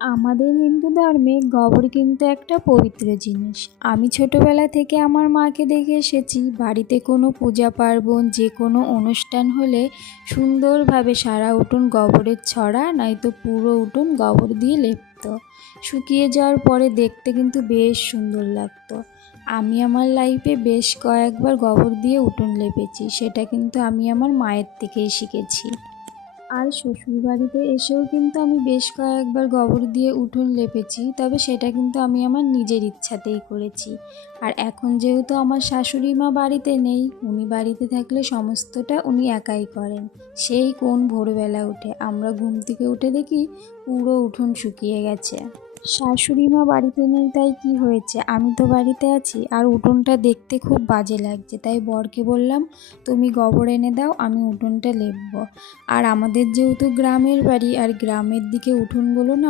আমাদের হিন্দু ধর্মে গোবর কিন্তু একটা পবিত্র জিনিস। আমি ছোটোবেলা থেকে আমার মাকে দেখে এসেছি বাড়িতে কোনো পূজা পার্বণ যে কোনো অনুষ্ঠান হলে সুন্দরভাবে সারা উঠোন গোবরের ছড়া নয়তো পুরো উঠোন গোবর দিয়ে লেপতো। শুকিয়ে যাওয়ার পরে দেখতে কিন্তু বেশ সুন্দর লাগতো। আমি আমার লাইফে বেশ কয়েকবার গোবর দিয়ে উঠোন লেপেছি, সেটা কিন্তু আমি আমার মায়ের থেকেই শিখেছি। আর শ্বশুরবাড়িতে এসেও কিন্তু আমি বেশ কয়েকবার গোবর দিয়ে উঠোন লেপেছি, তবে সেটা কিন্তু আমি আমার নিজের ইচ্ছাতেই করেছি। আর এখন যেহেতু আমার শাশুড়ি মা বাড়িতে নেই, উনি বাড়িতে থাকলে সমস্তটা উনি একাই করেন। সেই কোন ভোরবেলা উঠে আমরা ঘুম থেকে উঠে দেখি পুরো উঠোন শুকিয়ে গেছে। শাশুড়ি মা বাড়িতে নেই তাই কি হয়েছে, আমি তো বাড়িতে আছি আর উঠোনটা দেখতে খুব বাজে লাগছে, তাই বরকে বললাম তুমি গোবর এনে দাও, আমি উঠোনটা লেপবো। আর আমাদের যেহেতু গ্রামের বাড়ি আর গ্রামের দিকে উঠোনগুলো না